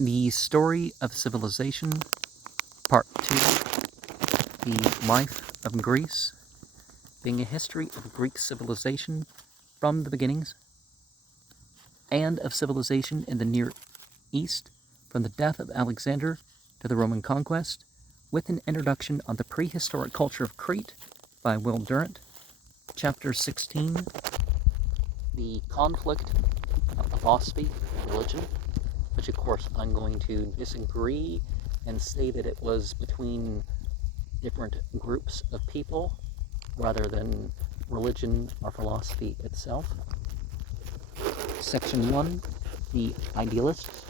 The Story of Civilization, Part 2, The Life of Greece, being a history of Greek civilization from the beginnings, and of civilization in the Near East, from the death of Alexander to the Roman conquest, with an introduction on the prehistoric culture of Crete by Will Durant. Chapter 16, The Conflict of Philosophy and Religion, which of course I'm going to disagree and say that it was between different groups of people rather than religion or philosophy itself. Section 1, the Idealists.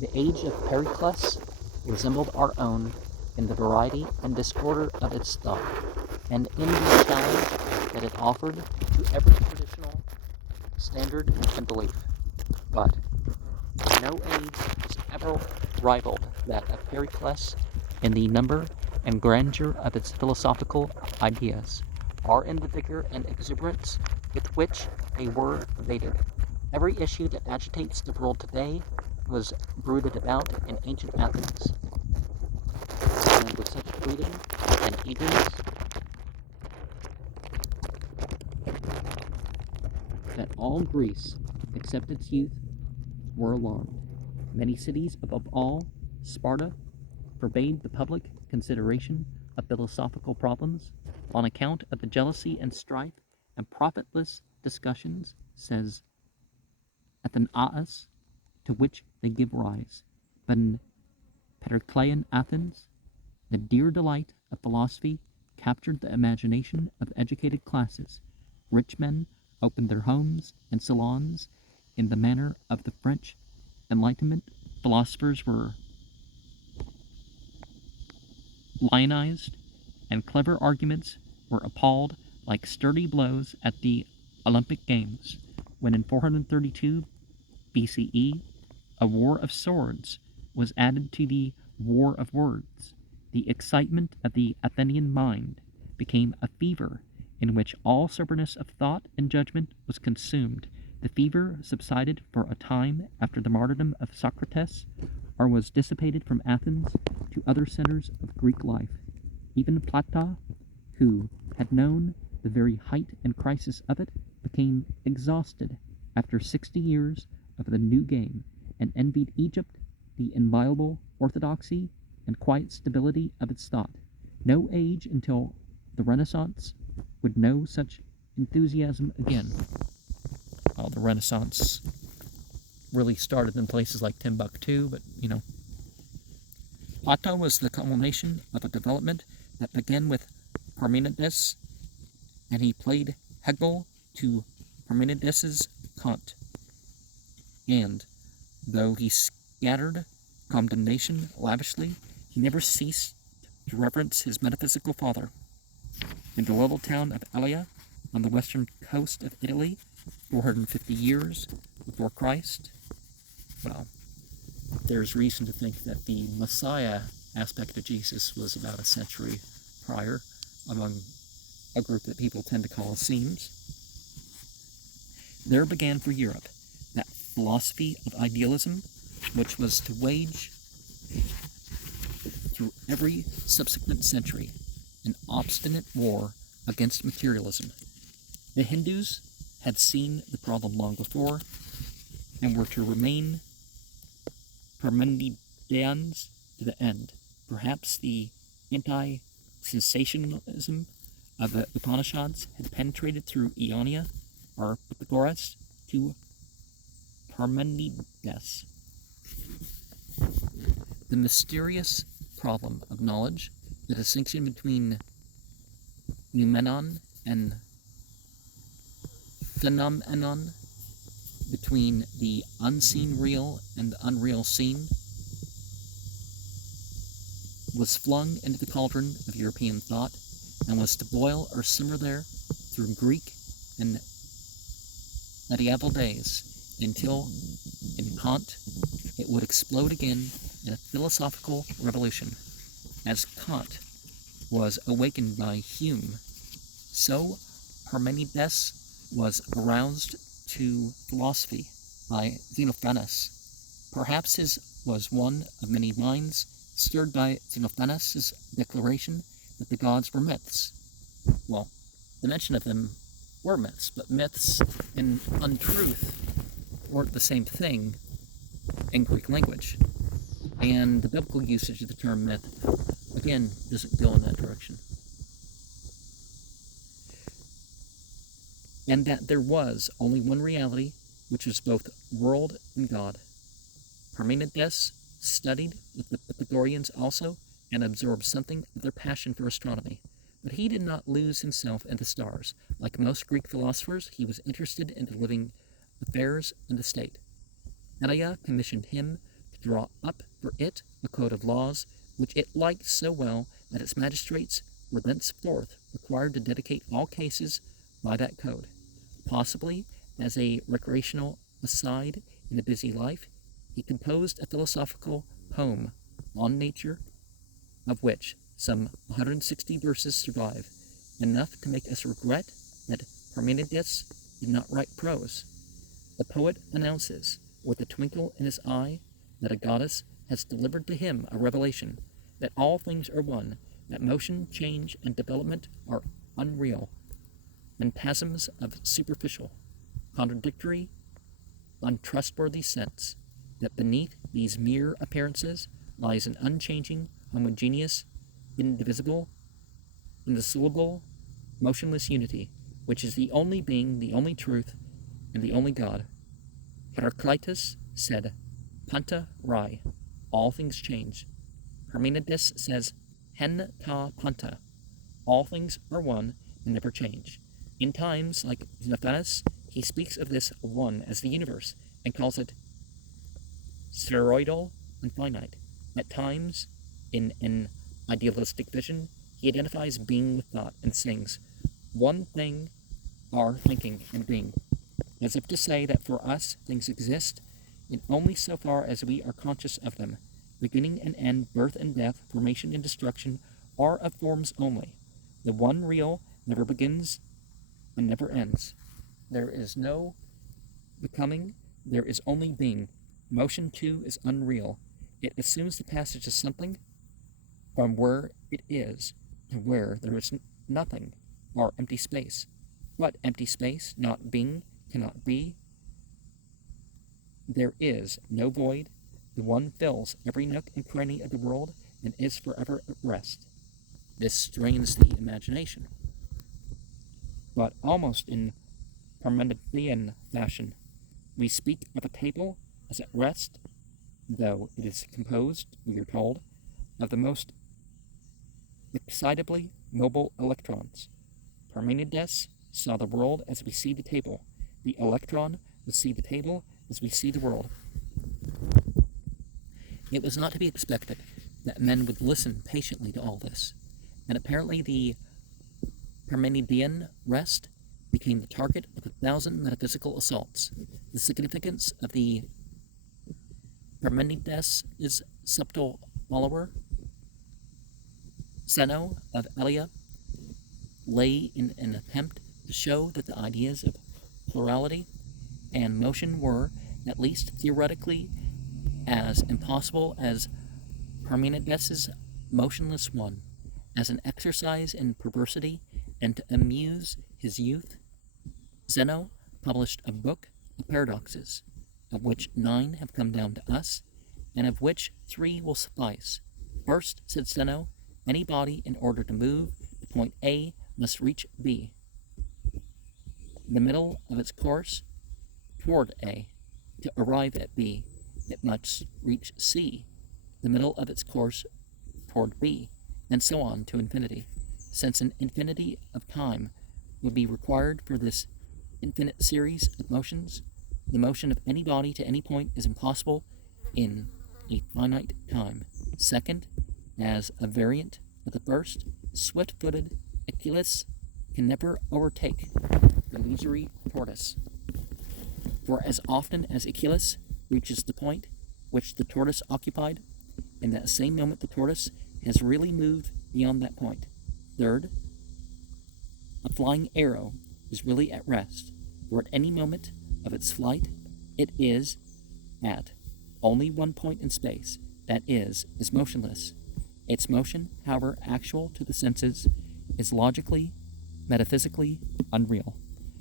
The age of Pericles resembled our own in the variety and disorder of its thought, and in the challenge that it offered to every traditional standard and belief. But no age has ever rivaled that of Pericles in the number and grandeur of its philosophical ideas, or in the vigor and exuberance with which they were debated. Every issue that agitates the world today was brooded about in ancient Athens, and with such freedom and eagerness that all Greece, except its youth, were alarmed. Many cities, above all, Sparta, forbade the public consideration of philosophical problems on account of the jealousy and strife and profitless discussions, says Athenaeus, to which they give rise. But in Periclean Athens, the dear delight of philosophy captured the imagination of educated classes. Rich men opened their homes and salons in the manner of the French Enlightenment. Philosophers were lionized, and clever arguments were appalled like sturdy blows at the Olympic Games, when in 432 BCE a war of swords was added to the war of words. The excitement of the Athenian mind became a fever in which all soberness of thought and judgment was consumed. The fever subsided for a time after the martyrdom of Socrates, or was dissipated from Athens to other centers of Greek life. Even Plato, who had known the very height and crisis of it, became exhausted after 60 years of the new game, and envied Egypt the inviolable orthodoxy and quiet stability of its thought. No age until the Renaissance would know such enthusiasm again. Well, the Renaissance really started in places like Timbuktu, but Plato was the culmination of a development that began with Parmenides, and he played Hegel to Parmenides's Kant. And though he scattered condemnation lavishly, he never ceased to reverence his metaphysical father. In the little town of Elia, on the western coast of Italy, 450 years before Christ, well, there's reason to think that the Messiah aspect of Jesus was about a century prior, among a group that people tend to call Essenes. There began for Europe that philosophy of idealism, which was to wage through every subsequent century an obstinate war against materialism. The Hindus had seen the problem long before and were to remain Parmenideans to the end. Perhaps the anti-sensationalism of the Upanishads had penetrated through Ionia or Pythagoras to Parmenides. The mysterious problem of knowledge, the distinction between noumenon and phenomenon, between the unseen real and the unreal seen, was flung into the cauldron of European thought and was to boil or simmer there through Greek and medieval days until, in Kant, it would explode again in a philosophical revolution. As Kant was awakened by Hume, so Parmenides was aroused to philosophy by Xenophanes. Perhaps his was one of many minds stirred by Xenophanes' declaration that the gods were myths. Well, the mention of them were myths, but myths and untruth weren't the same thing in Greek language. And the biblical usage of the term myth, again, doesn't go in that direction. And that there was only one reality, which was both world and God. Parmenides studied with the Pythagoreans also, and absorbed something of their passion for astronomy. But he did not lose himself in the stars. Like most Greek philosophers, he was interested in the living affairs of the state. Ideali commissioned him to draw up for it a code of laws, which it liked so well that its magistrates were thenceforth required to dedicate all cases by that code. Possibly as a recreational aside in a busy life, he composed a philosophical poem on nature, of which some 160 verses survive, enough to make us regret that Parmenides did not write prose. The poet announces, with a twinkle in his eye, that a goddess has delivered to him a revelation, that all things are one, that motion, change, and development are unreal, phantasms of superficial, contradictory, untrustworthy sense, that beneath these mere appearances lies an unchanging, homogeneous, indivisible, indissoluble, motionless unity, which is the only being, the only truth, and the only God. Heraclitus said, Panta Rai, all things change. Parmenides says, Hen ta Panta, all things are one and never change. In times like Xenophanes, he speaks of this one as the universe, and calls it spheroidal and finite. At times, in an idealistic vision, he identifies being with thought and sings, one thing are thinking and being, as if to say that for us things exist in only so far as we are conscious of them. Beginning and end, birth and death, formation and destruction are of forms only. The one real never begins and never ends. There is no becoming, there is only being. Motion, too, is unreal. It assumes the passage of something from where it is to where there is nothing, or empty space. But empty space, not being, cannot be. There is no void. The one fills every nook and cranny of the world and is forever at rest. This strains the imagination. But almost in Parmenidean fashion, we speak of a table as at rest, though it is composed, we are told, of the most excitably mobile electrons. Parmenides saw the world as we see the table. The electron would see the table as we see the world. It was not to be expected that men would listen patiently to all this, and apparently the Parmenidean rest became the target of 1,000 metaphysical assaults. The significance of the Parmenides' subtle follower, Zeno of Elea, lay in an attempt to show that the ideas of plurality and motion were, at least theoretically, as impossible as Parmenides' motionless one, as an exercise in perversity and to amuse his youth. Zeno published a book of paradoxes, of which 9 have come down to us, and of which 3 will suffice. First, said Zeno, any body, in order to move to point A, must reach B. The middle of its course toward A. To arrive at B, it must reach C, the middle of its course toward B, and so on to infinity, since an infinity of time would be required for this infinite series of motions. The motion of any body to any point is impossible in a finite time. Second, as a variant of the first, swift-footed Achilles can never overtake the illusory tortoise. For as often as Achilles reaches the point which the tortoise occupied, in that same moment the tortoise has really moved beyond that point. Third, a flying arrow is really at rest, for at any moment of its flight it is at Only one point in space, that is motionless. Its motion, however actual to the senses, is logically, metaphysically unreal.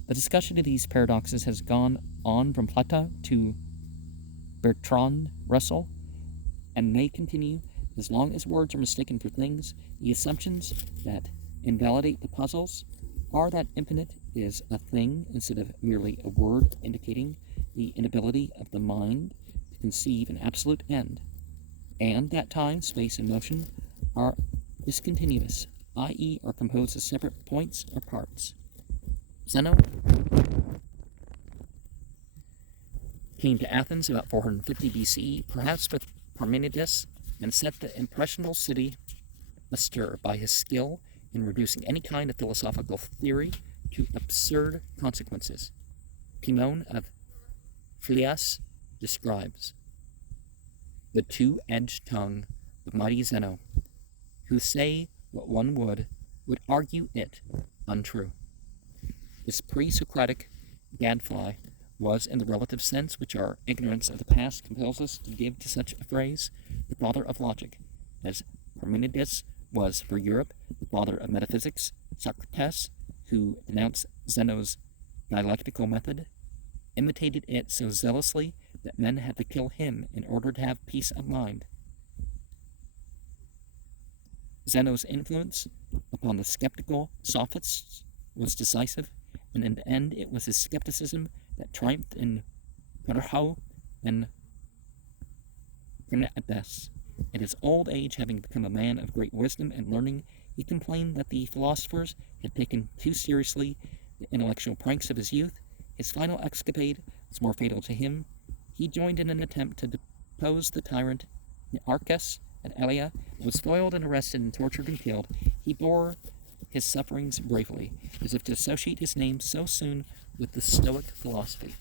The discussion of these paradoxes has gone on from Plato to Bertrand Russell, and may continue as long as words are mistaken for things. The assumptions that invalidate the puzzles are that infinite is a thing instead of merely a word indicating the inability of the mind to conceive an absolute end, and that time, space, and motion are discontinuous, i.e., are composed of separate points or parts. Zeno came to Athens about 450 BCE, perhaps with Parmenides, and set the impressionable city astir by his skill in reducing any kind of philosophical theory to absurd consequences. Timon of Phlius describes the two-edged tongue of mighty Zeno, who say what one would argue it untrue. This pre-Socratic gadfly was, in the relative sense which our ignorance of the past compels us to give to such a phrase, the father of logic, as Parmenides was for Europe the father of metaphysics. Socrates, who denounced Zeno's dialectical method, imitated it so zealously that men had to kill him in order to have peace of mind. Zeno's influence upon the skeptical sophists was decisive, and in the end it was his skepticism that triumphed in Perhau and Crinaetus. In his old age, having become a man of great wisdom and learning, he complained that the philosophers had taken too seriously the intellectual pranks of his youth. His final escapade was more fatal to him. He joined in an attempt to depose the tyrant Nearchus at Elea, and was foiled and arrested and tortured and killed. He bore his sufferings bravely, as if to associate his name so soon with the Stoic philosophy.